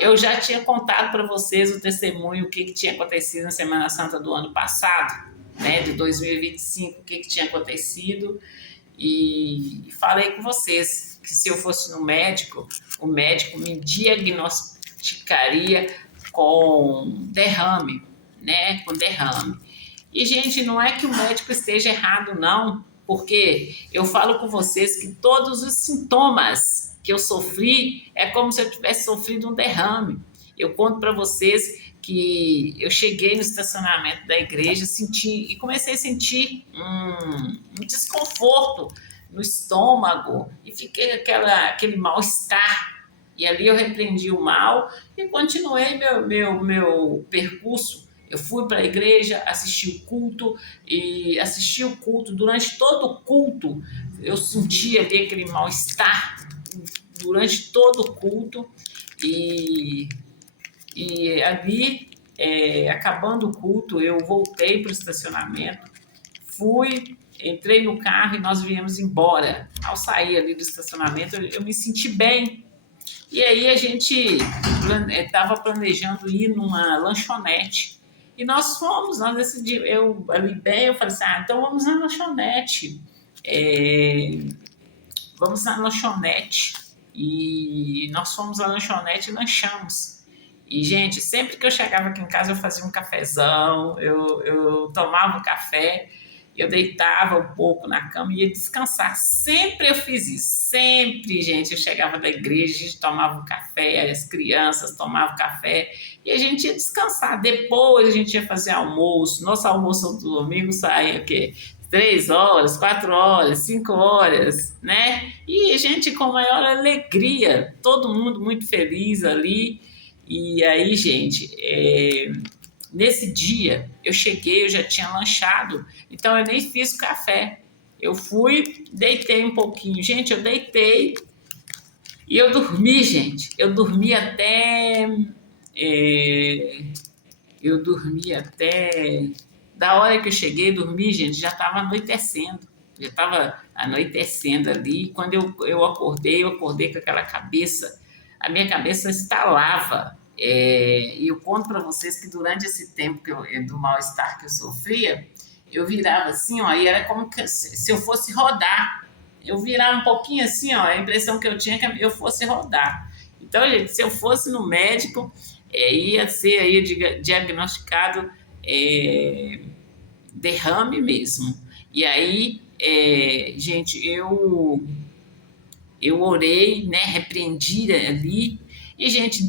Eu já tinha contado para vocês o testemunho, o que tinha acontecido na Semana Santa do ano passado, né, de 2025, o que tinha acontecido, e falei com vocês que se eu fosse no médico, o médico me diagnosticaria com derrame, né, com derrame. E, gente, não é que o médico esteja errado, não, porque eu falo com vocês que todos os sintomas que eu sofri é como se eu tivesse sofrido um derrame. Eu conto para vocês que eu cheguei no estacionamento da igreja e comecei a sentir um desconforto no estômago e fiquei aquele mal-estar. E ali eu repreendi o mal e continuei meu percurso. Eu fui para a igreja, assisti o culto. Durante todo o culto, eu sentia ali aquele mal-estar durante todo o culto. E ali, acabando o culto, eu voltei para o estacionamento, entrei no carro e nós viemos embora. Ao sair ali do estacionamento, eu me senti bem. E aí a gente estava planejando ir numa lanchonete. E nós decidimos, eu ali bem, eu falei assim, então vamos na lanchonete. Vamos na lanchonete. E nós fomos à lanchonete e lanchamos. E, gente, sempre que eu chegava aqui em casa, eu fazia um cafezão, eu tomava um café, eu deitava um pouco na cama e ia descansar. Sempre eu fiz isso. Sempre, gente, eu chegava da igreja, a gente tomava um café, as crianças tomavam café e a gente ia descansar. Depois a gente ia fazer almoço. Nosso almoço do domingo saía o quê? 3 horas, 4 horas, 5 horas, né? E a gente com maior alegria, todo mundo muito feliz ali. E aí, gente, nesse dia eu cheguei, eu já tinha lanchado, então eu nem fiz café. Eu fui, deitei um pouquinho. Gente, eu deitei e eu dormi, gente. Eu dormi até. é, eu dormi até. Da hora que eu cheguei, dormi, gente, já estava anoitecendo. Já estava anoitecendo ali. Quando eu acordei com aquela cabeça. A minha cabeça estalava. E eu conto para vocês que durante esse tempo do mal-estar que eu sofria, eu virava assim, ó, e era como que se eu fosse rodar. Eu virava um pouquinho assim, ó, a impressão que eu tinha é que eu fosse rodar. Então, gente, se eu fosse no médico, ia ser aí diagnosticado é, derrame mesmo. E aí, gente, eu orei, né, repreendi ali. E, gente,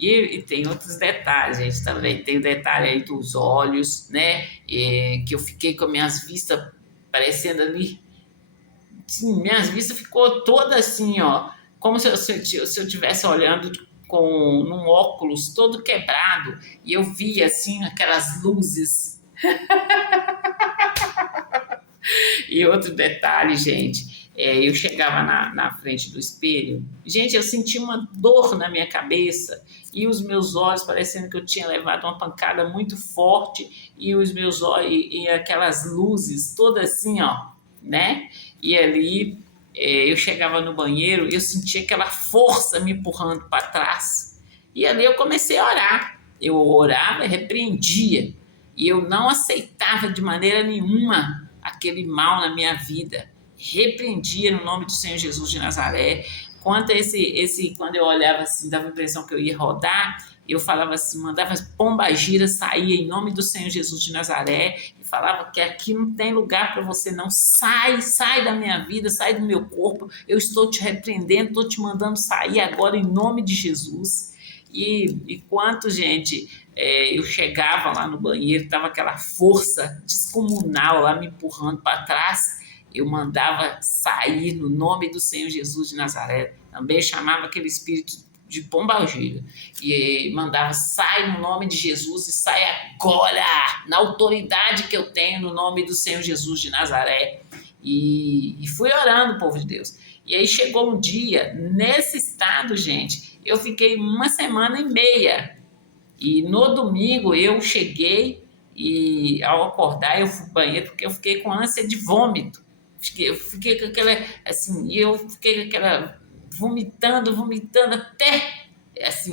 e tem outros detalhes, gente, também. Tem o detalhe aí dos olhos, né? Que eu fiquei com minhas vistas parecendo ali. Sim, minhas vistas ficou toda assim, ó. Como se eu estivesse olhando num óculos todo quebrado. E eu via, assim, aquelas luzes. E outro detalhe, gente, eu chegava na frente do espelho, gente, eu sentia uma dor na minha cabeça e os meus olhos parecendo que eu tinha levado uma pancada muito forte e os meus olhos e aquelas luzes todas assim, ó, né? E ali eu chegava no banheiro, eu sentia aquela força me empurrando para trás e ali eu comecei a orar. Eu orava e repreendia e eu não aceitava de maneira nenhuma aquele mal na minha vida. Repreendia no nome do Senhor Jesus de Nazaré. Quanto a quando eu olhava assim, dava a impressão que eu ia rodar, eu falava assim, mandava pombagira sair em nome do Senhor Jesus de Nazaré e falava que aqui não tem lugar para você não. Sai da minha vida, sai do meu corpo. Eu estou te repreendendo, estou te mandando sair agora em nome de Jesus. E quanto, gente, eu chegava lá no banheiro, estava aquela força descomunal lá me empurrando para trás, eu mandava sair no nome do Senhor Jesus de Nazaré. Também chamava aquele espírito de pombagira e mandava, sai no nome de Jesus e sai agora, na autoridade que eu tenho no nome do Senhor Jesus de Nazaré. E fui orando, povo de Deus. E aí chegou um dia, nesse estado, gente, eu fiquei 1 semana e meia. E no domingo eu cheguei e ao acordar eu fui ao banheiro porque eu fiquei com ânsia de vômito. Eu fiquei com aquela, assim, vomitando até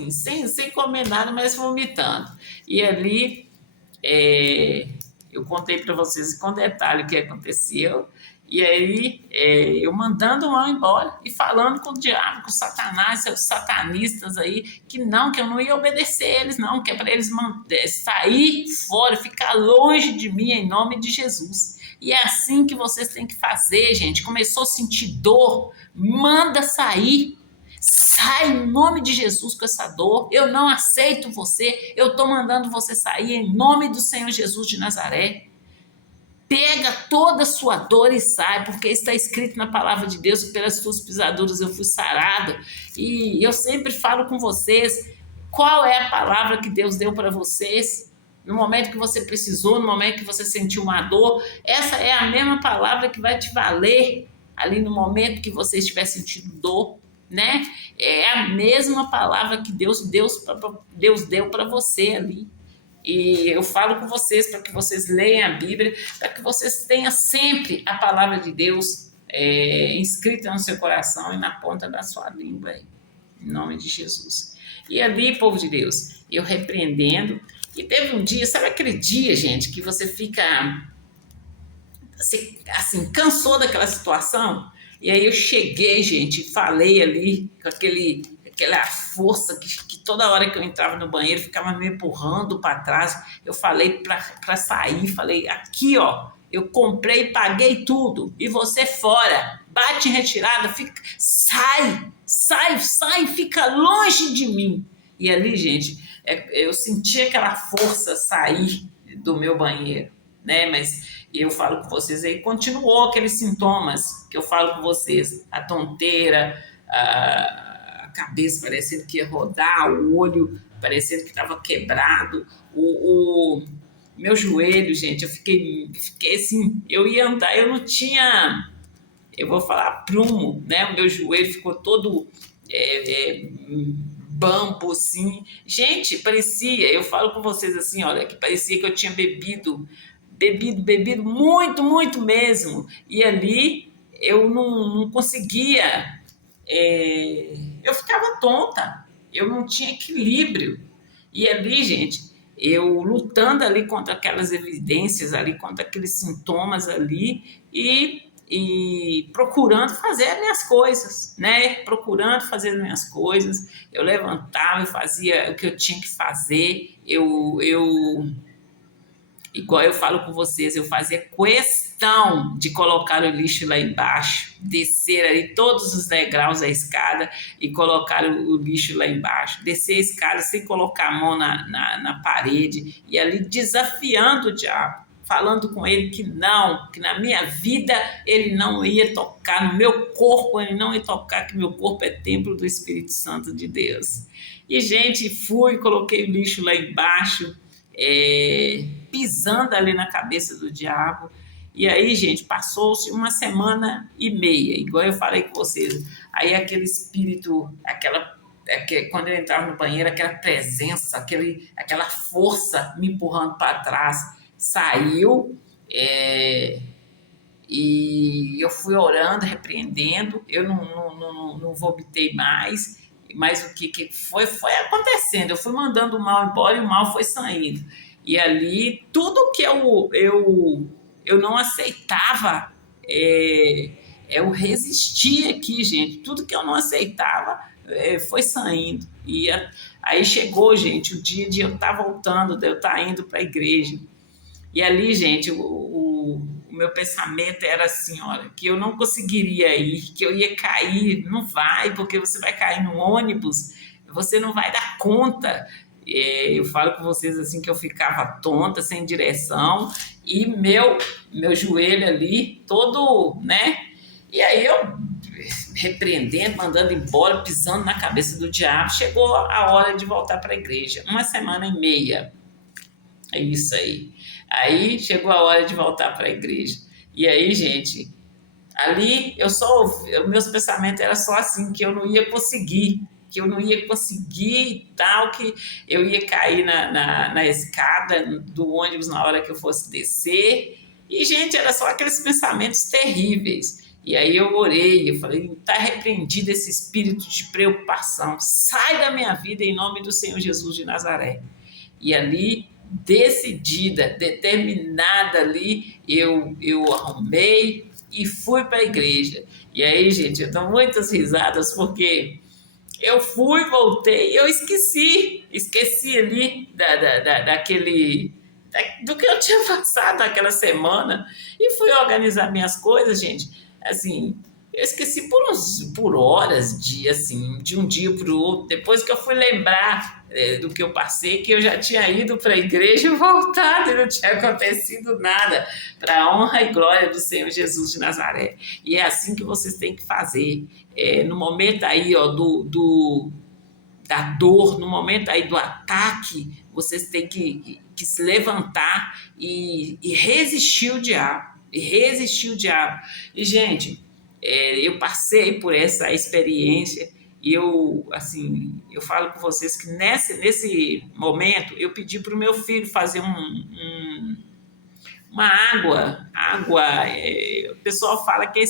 assim, sem comer nada, mas vomitando. E ali, eu contei para vocês com detalhe o que aconteceu. E aí, eu mandando o mal embora e falando com o diabo, com o Satanás, seus satanistas aí, que eu não ia obedecer eles, não, que é para eles sair fora, ficar longe de mim, em nome de Jesus. E é assim que vocês têm que fazer, gente. Começou a sentir dor, manda sair. Sai em nome de Jesus com essa dor. Eu não aceito você. Eu estou mandando você sair em nome do Senhor Jesus de Nazaré. Pega toda a sua dor e sai, porque está escrito na palavra de Deus que pelas suas pisaduras eu fui sarado. E eu sempre falo com vocês, qual é a palavra que Deus deu para vocês? No momento que você precisou, no momento que você sentiu uma dor, essa é a mesma palavra que vai te valer ali no momento que você estiver sentindo dor, né? É a mesma palavra que Deus deu para você ali. E eu falo com vocês para que vocês leiam a Bíblia, para que vocês tenham sempre a palavra de Deus inscrita no seu coração e na ponta da sua língua, em nome de Jesus. E ali, povo de Deus, eu repreendendo. E teve um dia, sabe aquele dia, gente, que você fica assim, cansou daquela situação? E aí eu cheguei, gente, falei ali com aquela força que toda hora que eu entrava no banheiro ficava me empurrando para trás. Eu falei para sair, falei, aqui ó, eu comprei, paguei tudo, e você fora, bate em retirada, sai, fica longe de mim. E ali, gente, eu senti aquela força sair do meu banheiro, né? Mas eu falo com vocês aí, continuou aqueles sintomas que eu falo com vocês, a tonteira, a cabeça parecendo que ia rodar, o olho parecendo que estava quebrado, o meu joelho, gente, eu fiquei assim, eu ia andar, eu não tinha, eu vou falar prumo, né? O meu joelho ficou todo bambo, assim. Gente, parecia, eu falo com vocês assim, olha, que parecia que eu tinha bebido muito, muito mesmo. E ali eu não conseguia, eu ficava tonta, eu não tinha equilíbrio. E ali, gente, eu lutando ali contra aquelas evidências ali, contra aqueles sintomas ali e procurando fazer as minhas coisas, né? Procurando fazer as minhas coisas. Eu levantava e fazia o que eu tinha que fazer. Igual eu falo com vocês, eu fazia questão de colocar o lixo lá embaixo, descer ali todos os degraus da escada e colocar o lixo lá embaixo, descer a escada sem colocar a mão na parede e ali desafiando o diabo, falando com ele que na minha vida ele não ia tocar, no meu corpo ele não ia tocar, que meu corpo é templo do Espírito Santo de Deus. E, gente, coloquei o lixo lá embaixo, pisando ali na cabeça do diabo. E aí, gente, passou-se 1 semana e meia, igual eu falei com vocês. Aí aquele espírito, quando eu entrava no banheiro, aquela presença, aquela força me empurrando para trás, saiu, e eu fui orando, repreendendo, eu não vomitei mais, mas o que foi acontecendo, eu fui mandando o mal embora e o mal foi saindo. E ali, tudo que eu não aceitava, eu resisti aqui, gente, tudo que eu não aceitava foi saindo. E aí chegou, gente, o dia de eu estar voltando, de eu estar indo para a igreja. E ali, gente, o meu pensamento era assim, olha, que eu não conseguiria ir, que eu ia cair, não vai, porque você vai cair no ônibus, você não vai dar conta. Eu falo com vocês assim que eu ficava tonta, sem direção, e meu joelho ali todo, né? E aí eu repreendendo, mandando embora, pisando na cabeça do diabo, chegou a hora de voltar para a igreja. 1 semana e meia. É isso aí. Aí chegou a hora de voltar para a igreja. E aí, gente, ali meus pensamentos eram só assim, que eu não ia conseguir, e tal, que eu ia cair na escada do ônibus na hora que eu fosse descer. E, gente, era só aqueles pensamentos terríveis. E aí eu orei, eu falei, está repreendido esse espírito de preocupação, sai da minha vida em nome do Senhor Jesus de Nazaré. E ali, decidida, determinada ali, eu arrumei e fui para a igreja. E aí, gente, eu dou muitas risadas porque eu fui, voltei e eu esqueci ali do que eu tinha passado aquela semana e fui organizar minhas coisas, gente. Assim, eu esqueci por horas, de um dia para o outro. Depois que eu fui lembrar do que eu passei, que eu já tinha ido para a igreja e voltado e não tinha acontecido nada, para a honra e glória do Senhor Jesus de Nazaré. E é assim que vocês têm que fazer. No momento aí, ó, da dor, no momento aí do ataque, vocês têm que se levantar e resistir o diabo. E resistir o diabo. E, gente, eu passei por essa experiência e eu falo com vocês que nesse momento eu pedi para o meu filho fazer uma água, o pessoal fala que é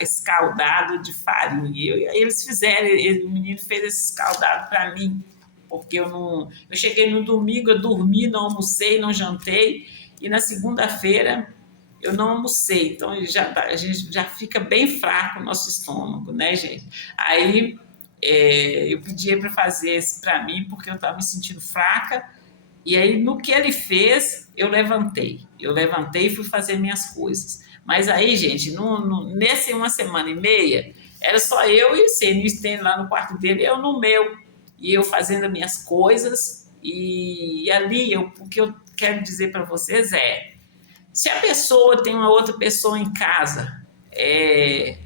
escaldado de farinha. Eles fizeram, o menino fez esse escaldado para mim, porque eu cheguei no domingo, eu dormi, não almocei, não jantei, e na segunda-feira eu não almocei, então a gente já fica bem fraco o nosso estômago, né, gente? Aí eu pedi para fazer esse para mim, porque eu estava me sentindo fraca, e aí, no que ele fez, eu levantei. Eu levantei e fui fazer minhas coisas. Mas aí, gente, nesse uma semana e meia, era só eu e o Senhor estendo lá no quarto dele, eu no meu. E eu fazendo as minhas coisas. E ali, o que eu quero dizer para vocês é: se a pessoa tem uma outra pessoa em casa,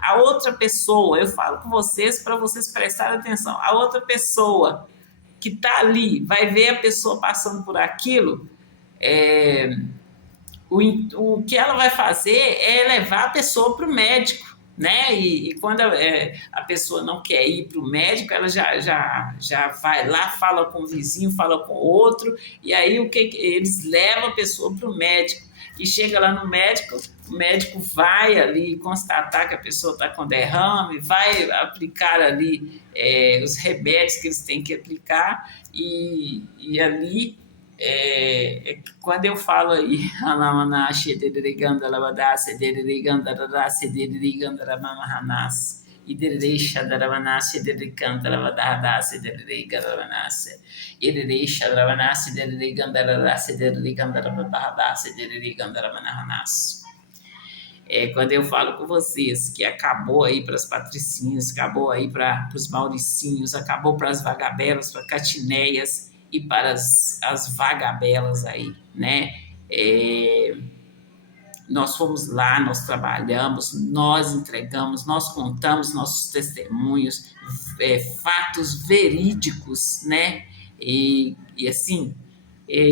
a outra pessoa, eu falo com vocês para vocês prestarem atenção, a outra pessoa que está ali vai ver a pessoa passando por aquilo, é, o que ela vai fazer é levar a pessoa para o médico, né? E quando a pessoa não quer ir para o médico, ela já vai lá, fala com o vizinho, fala com o outro, e aí eles levam a pessoa para o médico. E chega lá no médico, o médico vai ali constatar que a pessoa está com derrame, vai aplicar ali os remédios que eles têm que aplicar, e ali quando eu falo aí, quando eu falo com vocês que acabou aí para as patricinhas, acabou aí para os mauricinhos, acabou para as vagabelas, para catinéias e para as vagabelas aí, né? Nós fomos lá, nós trabalhamos, nós entregamos, nós contamos nossos testemunhos, fatos verídicos, né? E assim,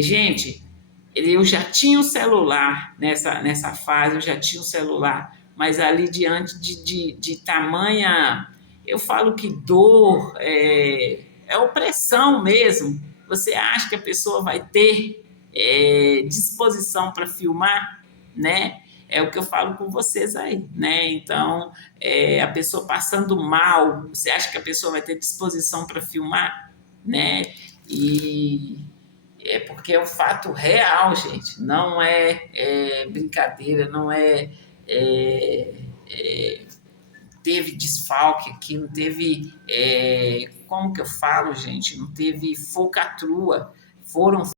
gente, eu já tinha um celular nessa fase, eu já tinha um celular, mas ali diante de tamanha, eu falo que dor, opressão mesmo. Você acha que a pessoa vai ter disposição para filmar, né? É o que eu falo com vocês aí, né? Então, a pessoa passando mal, você acha que a pessoa vai ter disposição para filmar, né? E porque é um fato real, gente. Não é brincadeira, não teve desfalque aqui, não teve, como que eu falo, gente? Não teve falcatrua. Foram